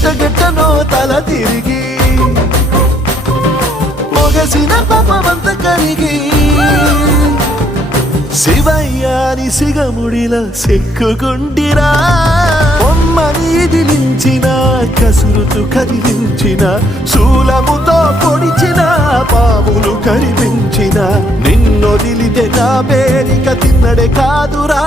ఎట్టగెట్టనో తల తిరిగి మొగసిన పాపమంత కరిగి శివయ్యాని సిగముడిలా సిక్కుకుంటిరా బొమ్మని దిలించిన కసురుతూ కదిలించిన శూలముతో పొడిచిన పాములు కరిపించిన నిన్నొదిలితే నా పేరిక తిన్నడే కాదురా